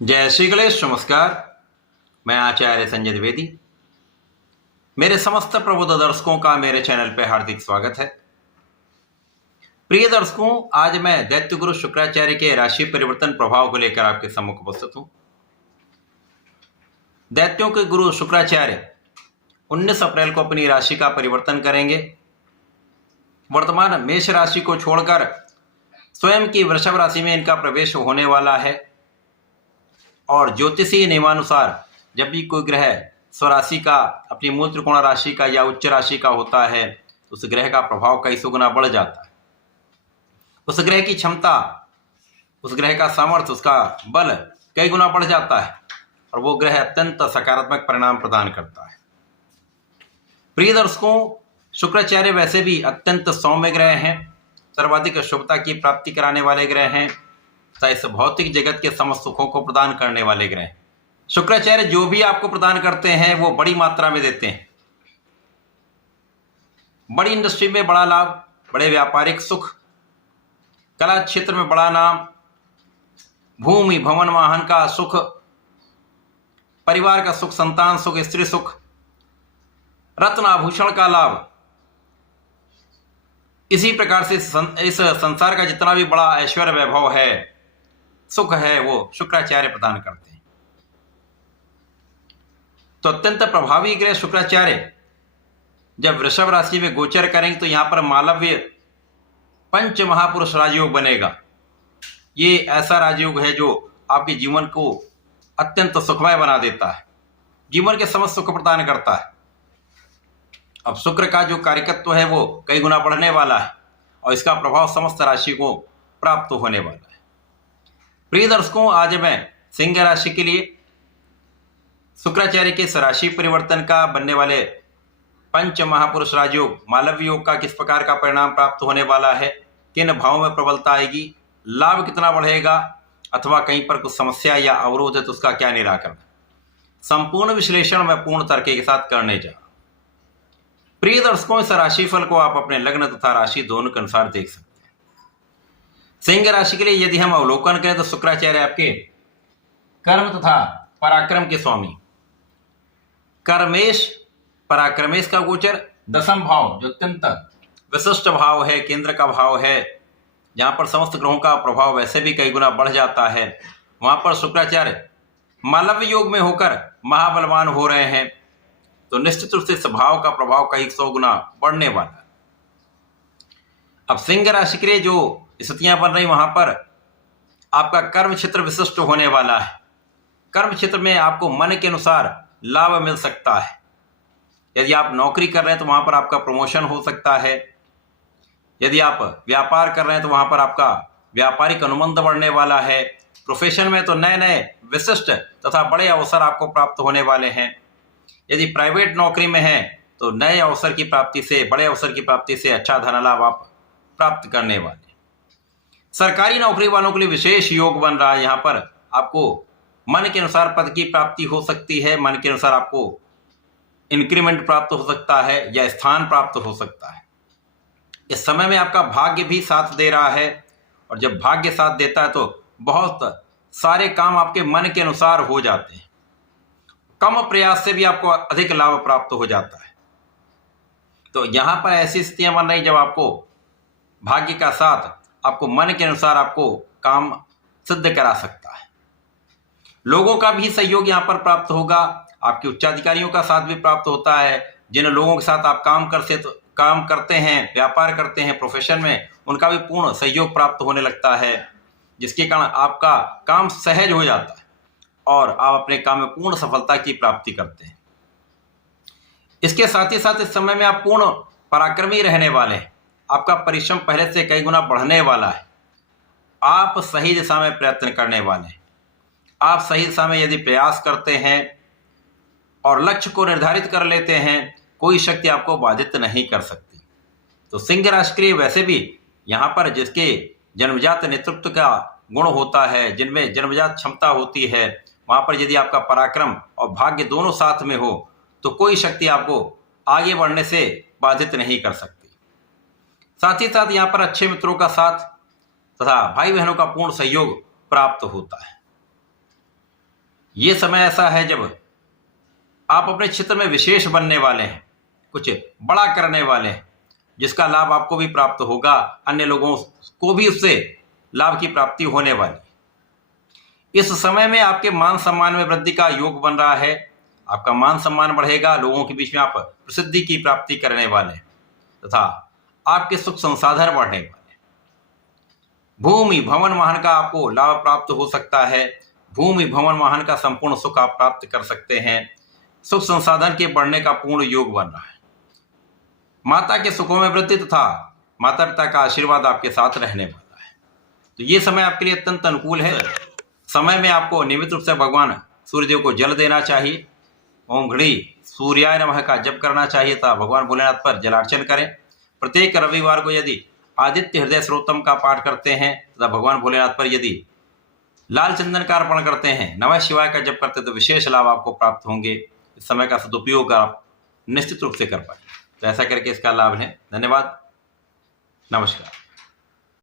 जय श्री गणेश। नमस्कार। मैं आचार्य संजय द्विवेदी। मेरे समस्त प्रबुद्ध दर्शकों का मेरे चैनल पर हार्दिक स्वागत है। प्रिय दर्शकों, आज मैं दैत्य गुरु शुक्राचार्य के राशि परिवर्तन प्रभाव को लेकर आपके सम्मुख उपस्थित हूं। दैत्यों के गुरु शुक्राचार्य 19 अप्रैल को अपनी राशि का परिवर्तन करेंगे। वर्तमान मेष राशि को छोड़कर स्वयं की वृषभ राशि में इनका प्रवेश होने वाला है। और ज्योतिषीय नियमानुसार जब भी कोई ग्रह स्वराशि का, अपनी मूल त्रिकोण राशि का या उच्च राशि का होता है तो उस ग्रह का प्रभाव कई सौ गुना बढ़ जाता है। उस ग्रह की क्षमता, उस ग्रह का सामर्थ्य, उसका बल कई गुना बढ़ जाता है और वो ग्रह अत्यंत सकारात्मक परिणाम प्रदान करता है। प्रिय दर्शकों, शुक्राचार्य वैसे भी अत्यंत सौम्य ग्रह हैं, सर्वाधिक शुभता की प्राप्ति कराने वाले ग्रह हैं तथा इस भौतिक जगत के समस्त सुखों को प्रदान करने वाले ग्रह। शुक्राचार्य जो भी आपको प्रदान करते हैं वो बड़ी मात्रा में देते हैं। बड़ी इंडस्ट्री में बड़ा लाभ, बड़े व्यापारिक सुख, कला क्षेत्र में बड़ा नाम, भूमि भवन वाहन का सुख, परिवार का सुख, संतान सुख, स्त्री सुख, रत्न आभूषण का लाभ, इसी प्रकार से इस संसार का जितना भी बड़ा ऐश्वर्य वैभव है, सुख है, वो शुक्राचार्य प्रदान करते हैं। तो अत्यंत प्रभावी ग्रह शुक्राचार्य जब वृषभ राशि में गोचर करेंगे तो यहां पर मालव्य पंच महापुरुष राजयोग बनेगा। ये ऐसा राजयोग है जो आपके जीवन को अत्यंत सुखमय बना देता है, जीवन के समस्त सुख प्रदान करता है। अब शुक्र का जो कार्यकत्व है वो कई गुना बढ़ने वाला है और इसका प्रभाव समस्त राशि को प्राप्त होने वाला है। प्रिय दर्शकों, आज मैं सिंह राशि के लिए शुक्राचार्य के इस राशि परिवर्तन का बनने वाले पंच महापुरुष राजयोग, मालव्य योग का किस प्रकार का परिणाम प्राप्त होने वाला है, किन भावों में प्रबलता आएगी, लाभ कितना बढ़ेगा अथवा कहीं पर कुछ समस्या या अवरोध है तो उसका क्या निराकरण, संपूर्ण विश्लेषण मैं पूर्ण तर्क के साथ करने जा रहा हूं। प्रिय दर्शकों, इस राशिफल को आप अपने लग्न तथा राशि दोनों के अनुसार देख सकते हैं। सिंह राशि के लिए यदि हम अवलोकन करें तो शुक्राचार्य आपके कर्म तथा पराक्रम के स्वामी, कर्मेश पराक्रमेश का गोचर दशम भाव जो अत्यंत विशिष्ट भाव है, केंद्र का भाव है, जहां पर समस्त ग्रहों का प्रभाव वैसे भी कई गुना बढ़ जाता है, वहां पर शुक्राचार्य मालव्य योग में होकर महाबलवान हो रहे हैं तो निश्चित रूप से इस भाव का प्रभाव कई 100 गुना बढ़ने वाला है। अब सिंह राशि के लिए जो स्थितियां बन रही, वहां पर आपका कर्म क्षेत्र विशिष्ट होने वाला है। कर्म क्षेत्र में आपको मन के अनुसार लाभ मिल सकता है। यदि आप नौकरी कर रहे हैं तो वहां पर आपका प्रमोशन हो सकता है। यदि आप व्यापार कर रहे हैं तो वहां पर आपका व्यापारिक अनुबंध बढ़ने वाला है। प्रोफेशन में तो नए नए विशिष्ट तथा बड़े अवसर आपको प्राप्त होने वाले हैं। यदि प्राइवेट नौकरी में है तो नए अवसर की प्राप्ति से, बड़े अवसर की प्राप्ति से अच्छा धन लाभ आप प्राप्त करने वाले। सरकारी नौकरी वालों के लिए विशेष योग बन रहा है। यहाँ पर आपको मन के अनुसार पद की प्राप्ति हो सकती है, मन के अनुसार आपको इंक्रीमेंट प्राप्त हो सकता है या स्थान प्राप्त हो सकता है। इस समय में आपका भाग्य भी साथ दे रहा है और जब भाग्य साथ देता है तो बहुत सारे काम आपके मन के अनुसार हो जाते हैं। कम प्रयास से भी आपको अधिक लाभ प्राप्त हो जाता है। तो यहां पर ऐसी स्थितियां बन रही जब आपको भाग्य का साथ आपको मन के अनुसार आपको काम सिद्ध करा सकता है। लोगों का भी सहयोग यहां पर प्राप्त होगा, आपके उच्चाधिकारियों का साथ भी प्राप्त होता है। जिन लोगों के साथ आप काम करते हैं, व्यापार करते हैं, प्रोफेशन में, उनका भी पूर्ण सहयोग प्राप्त होने लगता है, जिसके कारण आपका काम सहज हो जाता है और आप अपने काम में पूर्ण सफलता की प्राप्ति करते हैं। इसके साथ ही साथ इस समय में आप पूर्ण पराक्रमी रहने वाले हैं। आपका परिश्रम पहले से कई गुना बढ़ने वाला है। आप सही दिशा में प्रयत्न करने वाले हैं। आप सही दिशा में यदि प्रयास करते हैं और लक्ष्य को निर्धारित कर लेते हैं, कोई शक्ति आपको बाधित नहीं कर सकती। तो सिंह राशि के लिए वैसे भी यहाँ पर जिसके जन्मजात नेतृत्व का गुण होता है, जिनमें जन्मजात क्षमता होती है, वहां पर यदि आपका पराक्रम और भाग्य दोनों साथ में हो तो कोई शक्ति आपको आगे बढ़ने से बाधित नहीं कर सकती। साथ ही साथ यहाँ पर अच्छे मित्रों का साथ तथा भाई बहनों का पूर्ण सहयोग प्राप्त होता है। ये समय ऐसा है जब आप अपने क्षेत्र में विशेष बनने वाले हैं, कुछ बड़ा करने वाले हैं, जिसका लाभ आपको भी प्राप्त होगा, अन्य लोगों को भी उससे लाभ की प्राप्ति होने वाली। इस समय में आपके मान सम्मान में वृद्धि का योग बन रहा है। आपका मान सम्मान बढ़ेगा, लोगों के बीच में आप प्रसिद्धि की प्राप्ति करने वाले हैं तथा आपके सुख संसाधन बढ़ने वाले। भूमि भवन वाहन का आपको लाभ प्राप्त हो सकता है। भूमि भवन वाहन का संपूर्ण सुख आप प्राप्त कर सकते हैं। सुख संसाधन के बढ़ने का पूर्ण योग बन रहा है। माता के सुखों में वृद्धि तथा माता पिता का आशीर्वाद आपके साथ रहने वाला है। तो ये समय आपके लिए अत्यंत अनुकूल है। समय में आपको नियमित रूप से भगवान सूर्यदेव को जल देना चाहिए। ओम घड़ी सूर्याय नमः का जप करना चाहिए तथा भगवान भोलेनाथ पर जलार्चन करें। प्रत्येक रविवार को यदि आदित्य हृदय स्रोतम का पाठ करते हैं तथा भगवान भोलेनाथ पर यदि लाल चंदन का अर्पण करते हैं, नमः शिवाय का जप करते हैं, तो विशेष लाभ आपको प्राप्त होंगे। इस समय का सदुपयोग आप निश्चित रूप से कर पाएंगे। तो ऐसा करके इसका लाभ लें। धन्यवाद, नमस्कार।